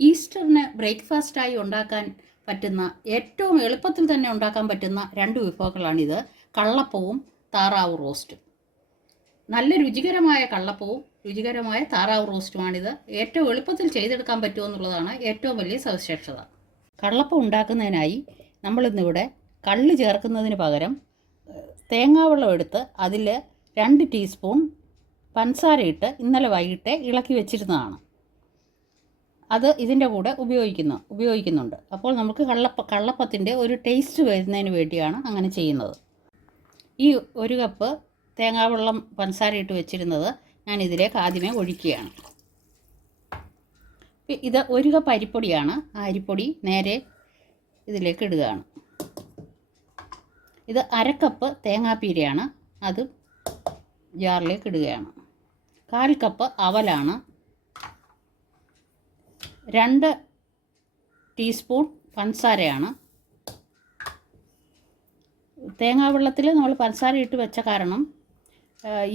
ഈസ്റ്ററിന് ബ്രേക്ക്ഫാസ്റ്റായി ഉണ്ടാക്കാൻ പറ്റുന്ന ഏറ്റവും എളുപ്പത്തിൽ തന്നെ ഉണ്ടാക്കാൻ പറ്റുന്ന രണ്ട് വിഭവങ്ങളാണിത്. കള്ളപ്പവും താറാവ് റോസ്റ്റും. നല്ല രുചികരമായ കള്ളപ്പവും രുചികരമായ താറാവ് റോസ്റ്റുമാണിത്. ഏറ്റവും എളുപ്പത്തിൽ ചെയ്തെടുക്കാൻ പറ്റുമെന്നുള്ളതാണ് ഏറ്റവും വലിയ സവിശേഷത. കള്ളപ്പം ഉണ്ടാക്കുന്നതിനായി നമ്മളിന്നിവിടെ കള്ള് ചേർക്കുന്നതിന് പകരം തേങ്ങാവെള്ളം എടുത്ത് അതിൽ 2 ടീസ്പൂൺ പഞ്ചസാര ഇട്ട് ഇന്നലെ വൈകിട്ട് ഇളക്കി വെച്ചിരുന്നതാണ്. അത് ഇതിൻ്റെ കൂടെ ഉപയോഗിക്കുന്നുണ്ട്. അപ്പോൾ നമുക്ക് കള്ളപ്പത്തിൻ്റെ ഒരു ടേസ്റ്റ് വരുന്നതിന് വേണ്ടിയാണ് അങ്ങനെ ചെയ്യുന്നത്. ഈ 1 കപ്പ് തേങ്ങാവെള്ളം പഞ്ചസാര ഇട്ട് വെച്ചിരുന്നത് ഞാൻ ഇതിലേക്ക് ആദ്യമേ ഒഴിക്കുകയാണ്. ഇത് 1 കപ്പ് അരിപ്പൊടിയാണ്. ആ അരിപ്പൊടി നേരെ ഇതിലേക്ക് ഇടുകയാണ്. ഇത് 1/2 കപ്പ് തേങ്ങാപ്പീരയാണ്. അത് ജാറിലേക്ക് ഇടുകയാണ്. 1/4 കപ്പ് അവലാണ്. 2 ടീസ്പൂൺ പഞ്ചസാരയാണ്. തേങ്ങാവെള്ളത്തിൽ നമ്മൾ പഞ്ചസാര ഇട്ട് വെച്ച കാരണം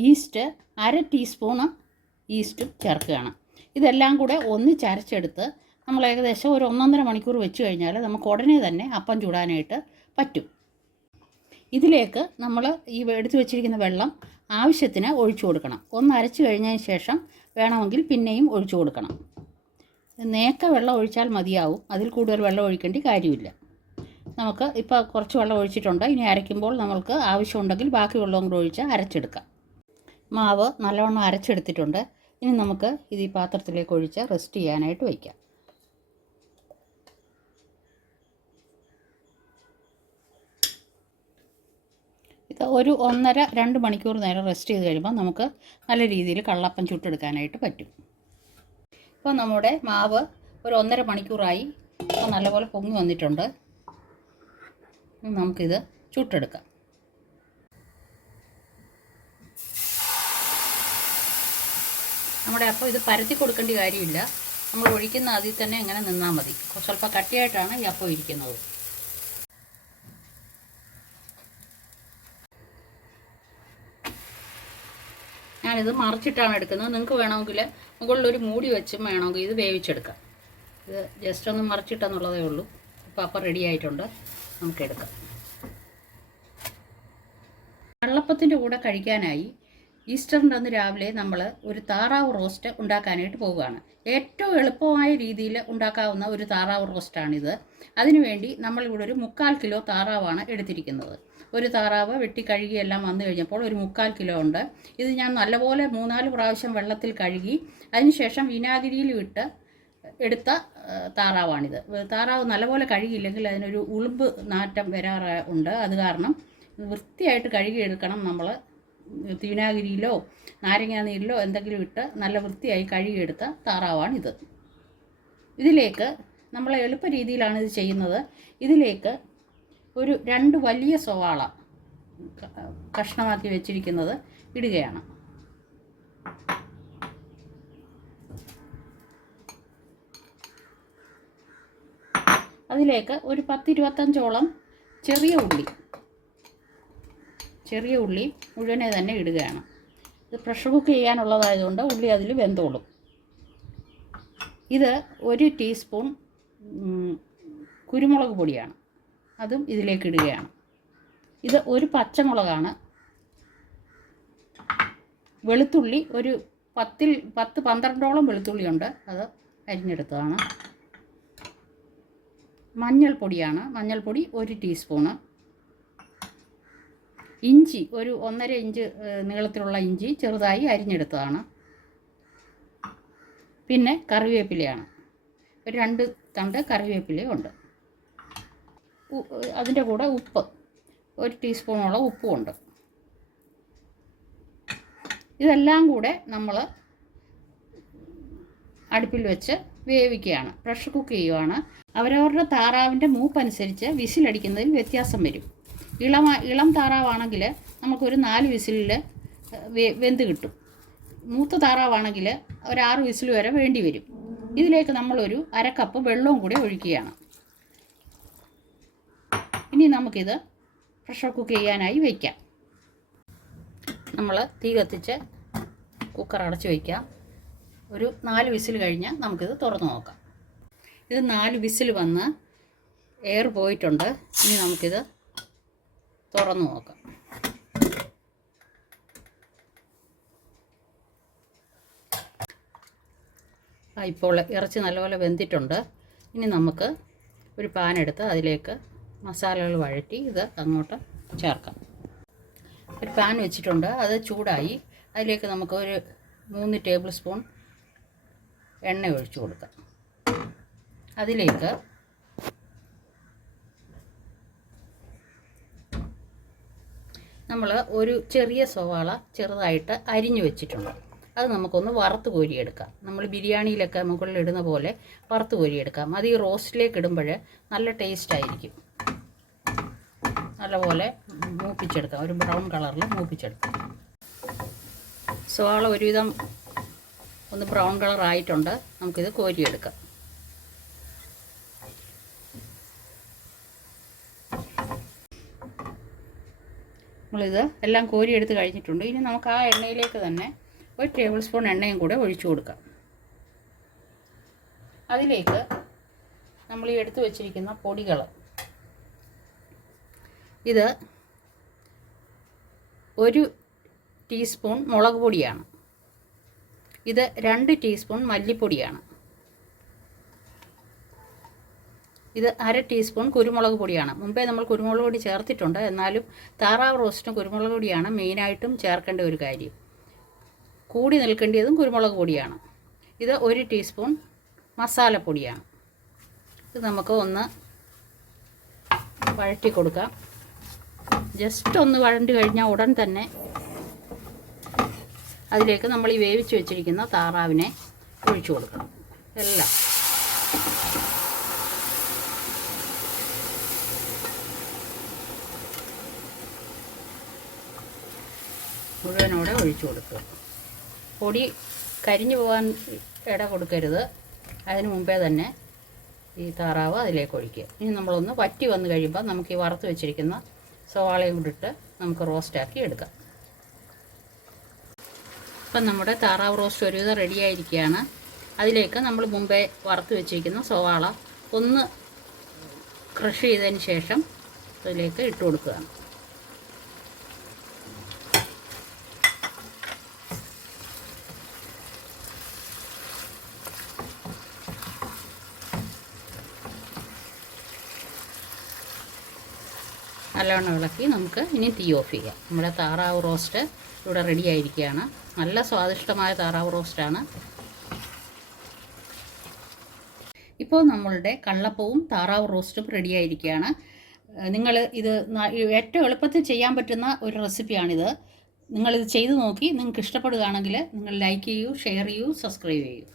ഈസ്റ്റ് 1/2 ടീസ്പൂണ് ഈസ്റ്റും ചേർക്കുകയാണ്. ഇതെല്ലാം കൂടെ ഒന്നിച്ചരച്ചെടുത്ത് നമ്മൾ ഏകദേശം ഒരു 1.5 മണിക്കൂർ വെച്ച് കഴിഞ്ഞാൽ നമുക്ക് ഉടനെ തന്നെ അപ്പം ചൂടാനായിട്ട് പറ്റും. ഇതിലേക്ക് നമ്മൾ ഈ എടുത്തു വെച്ചിരിക്കുന്ന വെള്ളം ആവശ്യത്തിന് ഒഴിച്ചു കൊടുക്കണം. ഒന്ന് അരച്ച് കഴിഞ്ഞതിന് ശേഷം വേണമെങ്കിൽ പിന്നെയും ഒഴിച്ചു കൊടുക്കണം. നേക്ക വെള്ളം ഒഴിച്ചാൽ മതിയാവും. അതിൽ കൂടുതൽ വെള്ളം ഒഴിക്കേണ്ട കാര്യമില്ല. നമുക്ക് ഇപ്പോൾ കുറച്ച് വെള്ളം ഒഴിച്ചിട്ടുണ്ട്. ഇനി അരയ്ക്കുമ്പോൾ നമ്മൾക്ക് ആവശ്യമുണ്ടെങ്കിൽ ബാക്കി വെള്ളം കൂടെ ഒഴിച്ച് അരച്ചെടുക്കാം. മാവ് നല്ലവണ്ണം അരച്ചെടുത്തിട്ടുണ്ട്. ഇനി നമുക്ക് ഇത് ഈ പാത്രത്തിലേക്ക് ഒഴിച്ച് റെസ്റ്റ് ചെയ്യാനായിട്ട് വയ്ക്കാം. ഇത് ഒരു 1.5-2 മണിക്കൂർ നേരം റെസ്റ്റ് ചെയ്ത് കഴിയുമ്പോൾ നമുക്ക് നല്ല രീതിയിൽ കള്ളപ്പം ചുട്ടെടുക്കാനായിട്ട് പറ്റും. ഇപ്പോൾ നമ്മുടെ മാവ് ഒരു 1.5 മണിക്കൂറായി. ഇപ്പോൾ നല്ലപോലെ പൊങ്ങി വന്നിട്ടുണ്ട്. നമുക്കിത് ചുട്ടെടുക്കാം. നമ്മുടെ അപ്പം ഇത് പരത്തി കൊടുക്കേണ്ട കാര്യമില്ല. നമ്മൾ ഒഴിക്കുന്ന അതിൽ തന്നെ ഇങ്ങനെ നിന്നാൽ മതി. സ്വല്പം കട്ടിയായിട്ടാണ് ഈ അപ്പം ഇരിക്കുന്നത്. ഞാനിത് മറിച്ചിട്ടാണ് എടുക്കുന്നത്. നിങ്ങൾക്ക് വേണമെങ്കിൽ മുകളിലൊരു മൂടി വെച്ചും വേണമെങ്കിൽ ഇത് വേവിച്ചെടുക്കാം. ഇത് ജസ്റ്റ് ഒന്ന് മറിച്ചിട്ടെന്നുള്ളതേ ഉള്ളൂ. ഇപ്പോൾ അപ്പം റെഡി ആയിട്ടുണ്ട്. നമുക്കെടുക്കാം. കള്ളപ്പത്തിൻ്റെ കൂടെ കഴിക്കാനായി ഈസ്റ്ററിൻ്റെ അന്ന് രാവിലെ നമ്മൾ ഒരു താറാവ് റോസ്റ്റ് ഉണ്ടാക്കാനായിട്ട് പോവുകയാണ്. ഏറ്റവും എളുപ്പമായ രീതിയിൽ ഉണ്ടാക്കാവുന്ന ഒരു താറാവ് റോസ്റ്റാണിത്. അതിനുവേണ്ടി നമ്മളിവിടെ ഒരു 3/4 കിലോ താറാവാണ് എടുത്തിരിക്കുന്നത്. ഒരു താറാവ് വെട്ടി കഴുകിയെല്ലാം വന്നു കഴിഞ്ഞപ്പോൾ ഒരു 3/4 കിലോ ഉണ്ട്. ഇത് ഞാൻ നല്ലപോലെ 3-4 പ്രാവശ്യം വെള്ളത്തിൽ കഴുകി അതിനുശേഷം വിനാഗിരിയിൽ വിട്ട് എടുത്ത താറാവാണിത്. താറാവ് നല്ലപോലെ കഴുകിയില്ലെങ്കിൽ അതിനൊരു ഉളുമ്പ് നാറ്റം വരാറുണ്ട്. അത് കാരണം വൃത്തിയായിട്ട് കഴുകിയെടുക്കണം. നമ്മൾ വിനാഗിരിയിലോ നാരങ്ങാനീരിലോ എന്തെങ്കിലും ഇട്ട് നല്ല വൃത്തിയായി കഴുകിയെടുത്ത താറാവാണിത്. ഇതിലേക്ക് നമ്മൾ എളുപ്പ രീതിയിലാണ് ഇത് ചെയ്യുന്നത്. ഇതിലേക്ക് ഒരു 2 വലിയ സവാള കഷ്ണമാക്കി വെച്ചിരിക്കുന്നത് ഇടുകയാണ്. അതിലേക്ക് ഒരു 10-25ഓളം ചെറിയ ഉള്ളി മുഴുവനെ തന്നെ ഇടുകയാണ്. ഇത് പ്രഷർ കുക്ക് ചെയ്യാനുള്ളതായതുകൊണ്ട് ഉള്ളി അതിൽ വെന്തോളും. ഇത് 1 ടീസ്പൂൺ കുരുമുളക് പൊടിയാണ്. അതും ഇതിലേക്ക് ഇടുകയാണ്. ഇത് ഒരു പച്ചമുളകാണ്. വെളുത്തുള്ളി ഒരു 10-12ഓളം വെളുത്തുള്ളിയുണ്ട്. അത് അരിഞ്ഞെടുത്തതാണ്. മഞ്ഞൾപ്പൊടിയാണ്. മഞ്ഞൾപ്പൊടി 1 ടീസ്പൂണ്. ഇഞ്ചി ഒരു 1.5 ഇഞ്ച് നീളത്തിലുള്ള ഇഞ്ചി ചെറുതായി അരിഞ്ഞെടുത്തതാണ്. പിന്നെ കറിവേപ്പിലയാണ്. ഒരു 2 തണ്ട് കറിവേപ്പിലയുണ്ട്. അതിൻ്റെ കൂടെ ഉപ്പ് 1 ടീസ്പൂണോളം ഉപ്പുമുണ്ട്. ഇതെല്ലാം കൂടെ നമ്മൾ അടുപ്പിൽ വെച്ച് വേവിക്കുകയാണ്. പ്രഷർ കുക്ക് ചെയ്യുകയാണ്. അവരവരുടെ താറാവിൻ്റെ മൂപ്പനുസരിച്ച് വിസിലടിക്കുന്നതിൽ വ്യത്യാസം വരും. ഇളം താറാവാണെങ്കിൽ നമുക്കൊരു 4 വിസിലിൽ വെന്ത് കിട്ടും. മൂത്ത താറാവാണെങ്കിൽ ഒരു 6 വിസിൽ വരെ വേണ്ടി വരും. ഇതിലേക്ക് നമ്മളൊരു 1/2 കപ്പ് വെള്ളവും കൂടി ഒഴിക്കുകയാണ്. ഇനി നമുക്കിത് പ്രഷർ കുക്ക് ചെയ്യാനായി വയ്ക്കാം. നമ്മൾ തീ കത്തിച്ച് കുക്കർ അടച്ച് വയ്ക്കാം. ഒരു 4 വിസിൽ കഴിഞ്ഞാൽ നമുക്കിത് തുറന്ന് നോക്കാം. ഇത് 4 വിസിൽ വന്ന് എയർ പോയിട്ടുണ്ട്. ഇനി നമുക്കിത് തുറന്നു നോക്കാം. ഇപ്പോൾ ഇറച്ചി നല്ലപോലെ വെന്തിട്ടുണ്ട്. ഇനി നമുക്ക് ഒരു പാൻ എടുത്ത് അതിലേക്ക് മസാലകൾ വഴറ്റി ഇത് അങ്ങോട്ട് ചേർക്കാം. ഒരു പാൻ വെച്ചിട്ടുണ്ട്, അത് ചൂടായി. അതിലേക്ക് നമുക്ക് ഒരു 3 ടേബിൾ സ്പൂൺ എണ്ണ ഒഴിച്ചു കൊടുക്കാം. അതിലേക്ക് നമ്മൾ ഒരു ചെറിയ സവാള ചെറുതായിട്ട് അരിഞ്ഞു വെച്ചിട്ടുണ്ട്. അത് നമുക്കൊന്ന് വറുത്ത് കോരിയെടുക്കാം. നമ്മൾ ബിരിയാണിയിലൊക്കെ മുകളിലിടുന്ന പോലെ വറുത്ത് കോരിയെടുക്കാം. അത് ഈ റോസ്റ്റിലേക്ക് ഇടുമ്പോൾ നല്ല ടേസ്റ്റ് ആയിരിക്കും. നല്ലപോലെ മൂപ്പിച്ചെടുക്കാം, ഒരു ബ്രൗൺ കളറിൽ മൂപ്പിച്ചെടുക്കാം. സവാള ഒരുവിധം ഒന്ന് ബ്രൗൺ കളർ ആയിട്ടുണ്ട്. നമുക്കിത് കോരിയെടുക്കാം. നമ്മളിത് എല്ലാം കോരിയെടുത്ത് കഴിഞ്ഞിട്ടുണ്ട്. ഇനി നമുക്ക് ആ എണ്ണയിലേക്ക് തന്നെ ഒരു ടേബിൾ സ്പൂൺ എണ്ണയും കൂടെ ഒഴിച്ചു കൊടുക്കാം. അതിലേക്ക് നമ്മൾ ഈ എടുത്തു വച്ചിരിക്കുന്ന പൊടികൾ, ഇത് 1 ടീസ്പൂൺ മുളക് പൊടിയാണ്, ഇത് 2 ടീസ്പൂൺ മല്ലിപ്പൊടിയാണ്, ഇത് 1/2 ടീസ്പൂൺ കുരുമുളക് പൊടിയാണ്. മുമ്പേ നമ്മൾ കുരുമുളക് പൊടി ചേർത്തിട്ടുണ്ട്, എന്നാലും താറാവ് റോസ്റ്റിന് കുരുമുളക് പൊടിയാണ് മെയിനായിട്ടും ചേർക്കേണ്ട ഒരു കാര്യം. കൂടി നിൽക്കേണ്ടതും കുരുമുളക് പൊടിയാണ്. ഇത് 1 ടീസ്പൂൺ മസാലപ്പൊടിയാണ്. ഇത് നമുക്ക് ഒന്ന് വഴറ്റി കൊടുക്കാം. ജസ്റ്റ് ഒന്ന് വഴണ്ടി കഴിഞ്ഞാൽ ഉടൻ തന്നെ അതിലേക്ക് നമ്മൾ ഈ വേവിച്ച് വെച്ചിരിക്കുന്ന താറാവിനെ ഒഴിച്ചു കൊടുക്കണം. എല്ലാം മുഴുവനോടെ ഒഴിച്ചു കൊടുക്കുക. പൊടി കരിഞ്ഞു പോകാൻ ഇട കൊടുക്കരുത്. അതിന് മുമ്പേ തന്നെ ഈ താറാവ് അതിലേക്ക് ഒഴിക്കുക. ഇനി നമ്മളൊന്ന് വറ്റി വന്ന് കഴിയുമ്പോൾ നമുക്ക് ഈ വറുത്ത് വെച്ചിരിക്കുന്ന സവാളയും കൂടിയിട്ട് നമുക്ക് റോസ്റ്റാക്കി എടുക്കാം. ഇപ്പം നമ്മുടെ താറാവ് റോസ്റ്റ് ഒരുവിധം റെഡിയായിരിക്കുകയാണ്. അതിലേക്ക് നമ്മൾ മുമ്പേ വറുത്ത് വെച്ചിരിക്കുന്ന സവാള ഒന്ന് ക്രഷ് ചെയ്തതിന് ശേഷം അതിലേക്ക് ഇട്ട് കൊടുക്കുകയാണ്. നല്ലവണ്ണം ഇളക്കി നമുക്ക് ഇനി തീ ഓഫ് ചെയ്യാം. നമ്മുടെ താറാവ് റോസ്റ്റ് ഇവിടെ റെഡി ആയിരിക്കുകയാണ്. നല്ല സ്വാദിഷ്ടമായ താറാവ് റോസ്റ്റാണ്. ഇപ്പോൾ നമ്മളുടെ കള്ളപ്പവും താറാവ് റോസ്റ്റും റെഡി ആയിരിക്കുകയാണ്. നിങ്ങൾ ഇത് ഏറ്റവും എളുപ്പത്തിൽ ചെയ്യാൻ പറ്റുന്ന ഒരു റെസിപ്പിയാണിത്. നിങ്ങളിത് ചെയ്തു നോക്കി നിങ്ങൾക്ക് ഇഷ്ടപ്പെടുകയാണെങ്കിൽ നിങ്ങൾ ലൈക്ക് ചെയ്യൂ, ഷെയർ ചെയ്യൂ, സബ്സ്ക്രൈബ് ചെയ്യൂ.